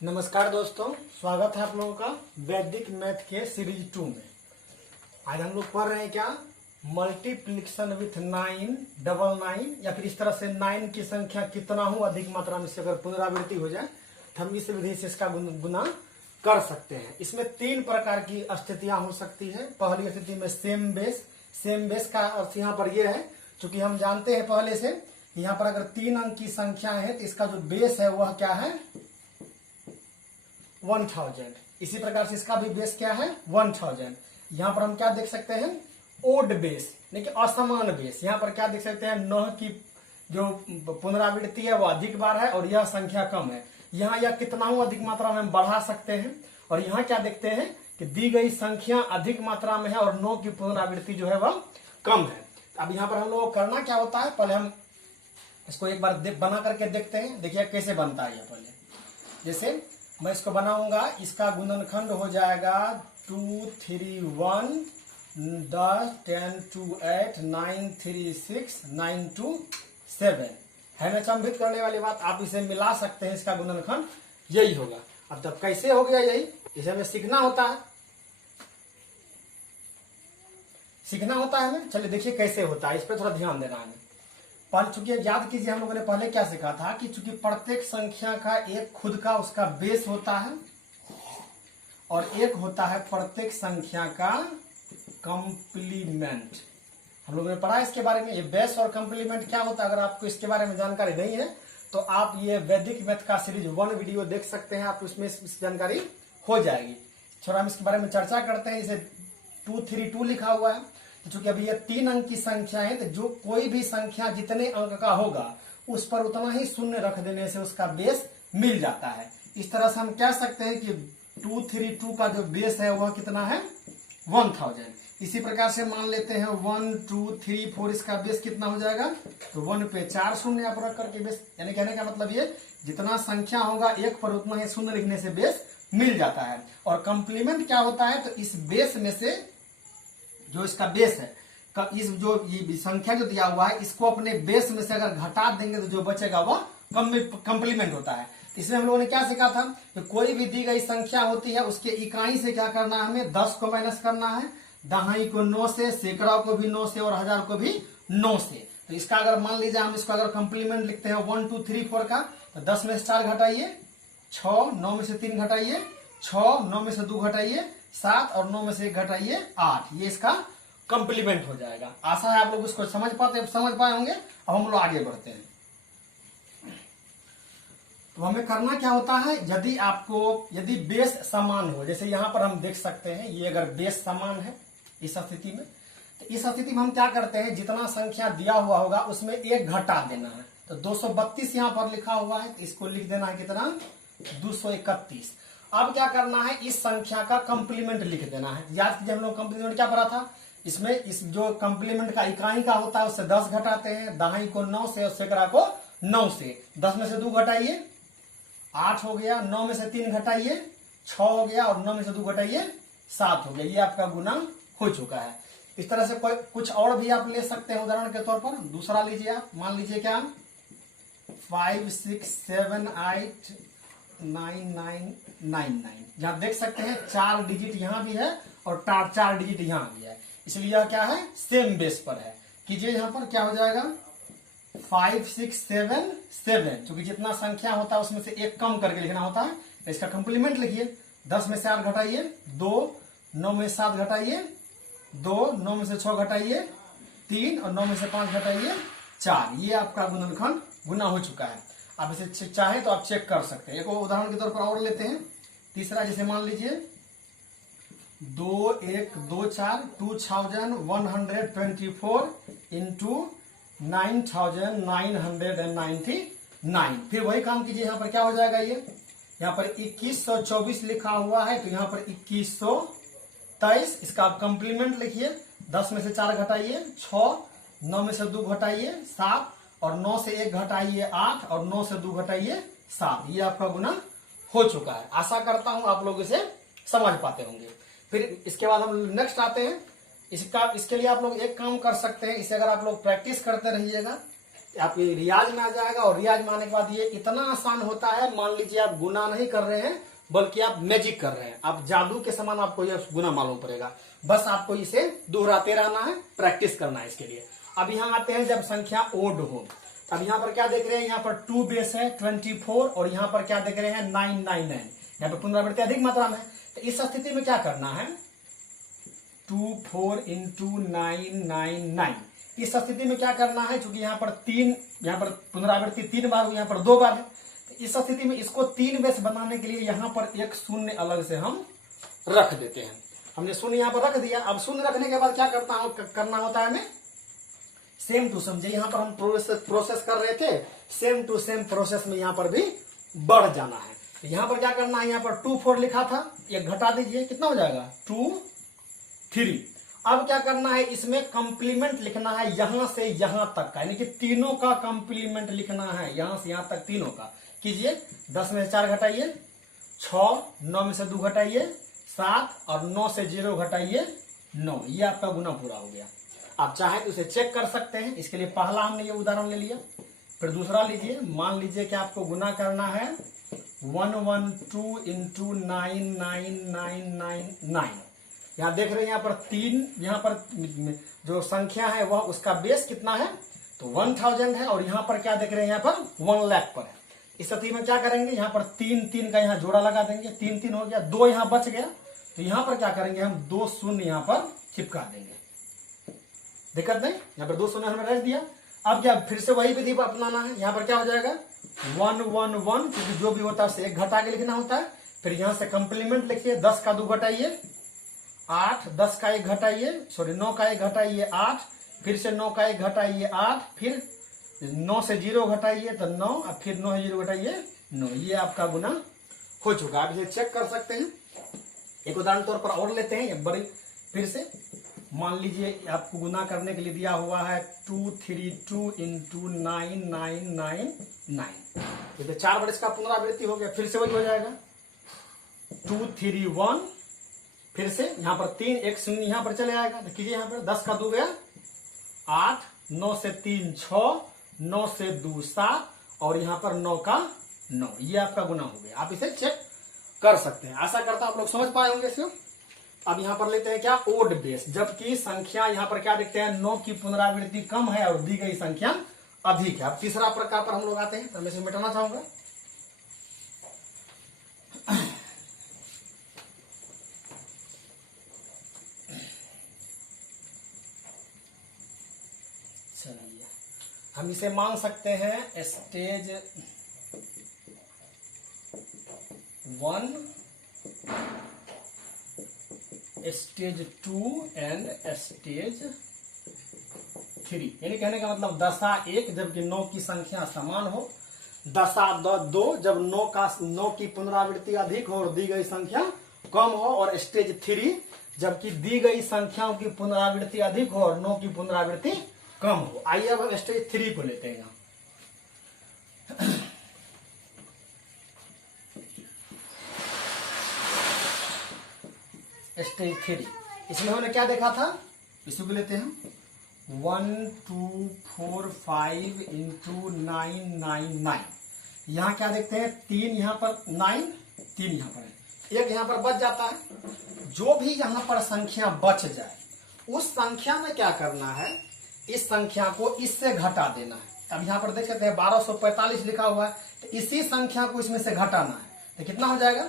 नमस्कार दोस्तों, स्वागत है आप लोगों का वैदिक मैथ के सीरीज 2 में। आज हम लोग पढ़ रहे हैं क्या, मल्टीप्लिकेशन विथ 9, डबल 9 या फिर इस तरह से 9 की संख्या कितना हो अधिक मात्रा में से अगर पुनरावृत्ति हो जाए तो हम इस विधि से इसका गुना कर सकते हैं। इसमें 3 प्रकार की स्थितियां हो सकती है। पहली स्थिति में सेम बेस का अर्थ यहाँ पर यह है, चूंकि हम जानते हैं पहले से यहाँ पर अगर 3 अंक की संख्या है तो इसका जो बेस है वह क्या है, 1000। इसी प्रकार से इसका भी बेस क्या है, 1000। यहां पर हम क्या देख सकते हैं, ओड बेस, लेकिन असमान बेस। यहां पर क्या देख सकते हैं, 9 की जो पुनरावृत्ति है वो अधिक बार है और यह संख्या कम है। यहाँ यह कितना हो अधिक मात्रा में हम बढ़ा सकते हैं। और यहाँ क्या देखते हैं कि दी गई संख्या अधिक मात्रा में है और 9 की पुनरावृत्ति जो है वह कम है। अब यहाँ पर हम लोग को करना क्या होता है, पहले हम इसको एक बार बना करके देखते हैं। देखिए कैसे बनता है। पहले जैसे मैं इसको बनाऊंगा, इसका गुणनखंड हो जाएगा 2 3 1 10 10 2 8 9 3 6 9 2 7 है ना। अचंभित करने वाली बात, आप इसे मिला सकते हैं, इसका गुणनखंड यही होगा। अब जब कैसे हो गया यही, इसे हमें सीखना होता है हमें। चलिए देखिए कैसे होता है, इस पर थोड़ा ध्यान देना है। चूंकि याद कीजिए हम लोगों ने पहले क्या सीखा था कि चूंकि प्रत्येक संख्या का एक खुद का उसका बेस होता है और एक होता है प्रत्येक संख्या का कंप्लीमेंट। हम लोगों ने पढ़ा इसके बारे में, ये बेस और कंप्लीमेंट क्या होता है। अगर आपको इसके बारे में जानकारी नहीं है तो आप ये वैदिक मैथ का सीरीज 1 वीडियो देख सकते हैं, आप उसमें इस जानकारी हो जाएगी। थोड़ा हम इसके बारे में चर्चा करते हैं। इसे 2 3 2 लिखा हुआ है, चूंकि अभी ये 3 अंक की संख्या है तो जो कोई भी संख्या जितने अंक का होगा उस पर उतना ही शून्य रख देने से उसका बेस मिल जाता है। इस तरह से हम कह सकते हैं कि 2 3 2 का जो बेस है वह कितना है, 1000। इसी प्रकार से मान लेते हैं 1 2 3 4, इसका बेस कितना हो जाएगा, तो 1 पे 4 शून्य आप रख करके बेस, यानी कहने का मतलब ये जितना संख्या होगा एक पर उतना ही शून्य लिखने से बेस मिल जाता है। और कंप्लीमेंट क्या होता है, तो इस बेस में से जो इसका बेस है, इस जो ये संख्या जो दिया हुआ है इसको अपने बेस में से अगर घटा देंगे तो जो बचेगा वह कंप्लीमेंट होता है। इसमें हम लोगों ने क्या सीखा था कि कोई भी दी गई संख्या होती है उसके इकाई से क्या करना है, हमें 10 को माइनस करना है, दहाई को 9 से, सैकड़ा को भी 9 से और 1000 को भी 9 से। तो इसका अगर मान लीजिए हम इसको अगर कंप्लीमेंट लिखते हैं 1 2 3 4 का, तो 10 में से 4 घटाइए 6, 9 में से 3 घटाइए 6, 9 में से 2 घटाइए 7 और 9 में से 1 घटाइए 8, ये इसका कंप्लीमेंट हो जाएगा। आशा है आप लोग इसको समझ पाए होंगे। अब हम लोग आगे बढ़ते हैं। तो हमें करना क्या होता है, यदि बेस समान हो, जैसे यहां पर हम देख सकते हैं ये अगर बेस समान है इस स्थिति में, तो इस स्थिति में हम क्या करते हैं, जितना संख्या दिया हुआ होगा उसमें 1 घटा देना है। तो 232 यहां पर लिखा हुआ है, तो इसको लिख देना है कितना, 231। अब क्या करना है, इस संख्या का कंप्लीमेंट लिख देना है। याद कीजिए हम लोग कंप्लीमेंट क्या पढ़ा था, इसमें इस जो कंप्लीमेंट का इकाई का होता है उससे 10 घटाते हैं, दहाई को 9 से और सैकड़ा को 9 से। 10 में से 2 घटाइए 8 हो गया, 9 में से 3 घटाइए 6 हो गया और 9 में से 2 घटाइए 7 हो गया। ये आपका गुना हो चुका है। इस तरह से कोई कुछ और भी आप ले सकते हैं। उदाहरण के तौर पर दूसरा लीजिए, आप मान लीजिए क्या 5 6 7 8 9 9 9 9। यहां देख सकते हैं 4 डिजिट यहां भी है और 4 डिजिट यहां भी है, इसलिए यह क्या है, सेम बेस पर है। कीजिए यहां पर क्या हो जाएगा, 5 6 7 7, क्योंकि जितना संख्या होता है उसमें से 1 कम करके लिखना होता है। तो इसका कंप्लीमेंट लिखिए, 10 में से 8 घटाइए 2, 9 में से 7 घटाइए 2, 9 में से 6 घटाइए 3 और 9 में से 5 घटाइए 4। ये आपका गुणनखंड गुना हो चुका है। आप इसे चाहे तो आप चेक कर सकते हैं। एक उदाहरण के तौर पर और लेते हैं, तीसरा जैसे मान लीजिए 2 1 2 4 2124 इंटू 9999। फिर वही काम कीजिए, यहाँ पर क्या हो जाएगा, ये यहाँ पर 2124 लिखा हुआ है तो यहाँ पर 2123। इसका आप कंप्लीमेंट लिखिए, 10 में से 4 घटाइए 6, 9 में से 2 घटाइए 7 और 9 से 1 घटाइए 8 और 9 से 2 घटाइए 7। ये आपका गुना हो चुका है। आशा करता हूं आप लोग इसे समझ पाते होंगे। फिर इसके बाद हम नेक्स्ट आते हैं। इसके लिए आप लोग एक काम कर सकते हैं, इसे अगर आप लोग प्रैक्टिस करते रहिएगा, आपके रियाज में आ जाएगा, और रियाज में आने के बाद ये इतना आसान होता है। मान लीजिए आप गुना नहीं कर रहे हैं बल्कि आप मैजिक कर रहे हैं, आप जादू के समान आपको यह गुना मालूम पड़ेगा। बस आपको इसे दोहराते रहना है, प्रैक्टिस करना है इसके लिए। अब यहाँ आते हैं जब संख्या ओड हो। अब यहाँ पर क्या देख रहे हैं, यहाँ पर 2 बेस है 24, और यहाँ पर क्या देख रहे हैं 999, यहाँ पर पुनरावृत्ति अधिक मात्रा में। तो इस स्थिति में क्या करना है, 24 × 999। इस स्थिति में क्या करना है, क्योंकि यहाँ पर पुनरावृत्ति 3 बार, यहाँ पर 2 बार है। तो इस स्थिति में इसको 3 बेस बनाने के लिए यहाँ पर एक शून्य अलग से हम रख देते हैं। हमने शून्य यहाँ पर रख दिया। अब शून्य रखने के बाद क्या करना होता है हमें, सेम टू सेम, यहाँ पर हम प्रोसेस कर रहे थे, सेम टू सेम प्रोसेस में यहाँ पर भी बढ़ जाना है। तो यहाँ पर क्या करना है, यहाँ पर 24 लिखा था, ये घटा दीजिए, कितना हो जाएगा 23। अब क्या करना है, इसमें कंप्लीमेंट लिखना है यहां से यहां तक का, यानी कि तीनों का कंप्लीमेंट लिखना है, यहां से यहां तक तीनों का। कीजिए, 10 में से 4 घटाइए 6, 9 में से 2 घटाइए 7, और 9 से 0 घटाइए 9। ये आपका गुना पूरा हो गया। आप चाहें तो इसे चेक कर सकते हैं। इसके लिए पहला हमने ये उदाहरण ले लिया, फिर दूसरा लीजिए। मान लीजिए कि आपको गुना करना है 112 × 99999। यहाँ देख रहे हैं, यहाँ पर 3, यहाँ पर जो संख्या है वह उसका बेस कितना है, तो 1000 है, और यहाँ पर क्या देख रहे हैं, यहाँ पर 1 लाख पर है। इस स्थिति में क्या करेंगे, यहाँ पर 3 का यहाँ जोड़ा लगा देंगे, 3 हो गया, 2 यहाँ बच गया। तो यहाँ पर क्या करेंगे, हम 2 शून्य यहाँ पर चिपका देंगे, दिक्कत नहीं। यहाँ पर 2 शून्य हमने रख दिया। अब क्या फिर से वही विधि अपनाना है। यहाँ पर क्या हो जाएगा 111, क्योंकि जो भी होता है उसे 1 घटा के लिखना होता है। फिर यहाँ से कंप्लीमेंट लिखिए, 10 का 2 घटाइए 8, 10 का 1 घटाइए, 9 का 1 घटाइए 8, फिर से 9 का 1 घटाइए 8, फिर 9 से 0 घटाइए तो 9, और फिर 9 से 0 घटाइए 9। ये आपका गुना हो चुका। आप इसे चेक कर सकते हैं। एक उदाहरण तौर पर और लेते हैं, बड़ी फिर से मान लीजिए आपको गुना करने के लिए दिया हुआ है 232 × 9999। तो 4 बार इसका पुनरावृत्ति हो गया, फिर से वही हो जाएगा 231, फिर से यहाँ पर 3, 1 शून्य यहाँ पर चले आएगा। तो कीजिए, यहाँ पर 10 का 2 गया 8, 9 से 3 6, 9 से 2 7, और यहाँ पर 9 का 9। ये आपका गुना हो गया। आप इसे चेक कर सकते हैं। आशा करता हूं आप लोग समझ पाए होंगे इसको। अब यहाँ पर लेते हैं क्या, ओड बेस, जबकि संख्या यहाँ पर क्या देखते हैं, 9 की पुनरावृत्ति कम है और दी गई संख्या अधिक है। अब तीसरा प्रकार पर हम लोग आते हैं, तो मैं इसे मिटाना चाहूंगा। चलिए, हम इसे मान सकते हैं स्टेज 1, स्टेज 2 एंड स्टेज 3। यानी कहने का मतलब दशा 1 जबकि 9 की संख्या समान हो, दशा 2 जब 9 की पुनरावृत्ति अधिक हो और दी गई संख्या कम हो, और स्टेज 3 जबकि दी गई संख्याओं की पुनरावृत्ति अधिक हो और 9 की पुनरावृत्ति कम हो। आइए अब हम स्टेज 3 को लेते हैं। स्टेज 3, इसमें हमने क्या देखा था, इसको लेते हैं 1 2 4 5 × 999। यहाँ क्या देखते हैं, 3 यहाँ पर 9, 3 यहाँ पर है, 1 यहाँ पर बच जाता है। जो भी यहाँ पर संख्या बच जाए उस संख्या में क्या करना है, इस संख्या को इससे घटा देना है। अब यहाँ पर देख सकते हैं 1245 लिखा हुआ है, तो इसी संख्या को इसमें से घटाना है। तो कितना हो जाएगा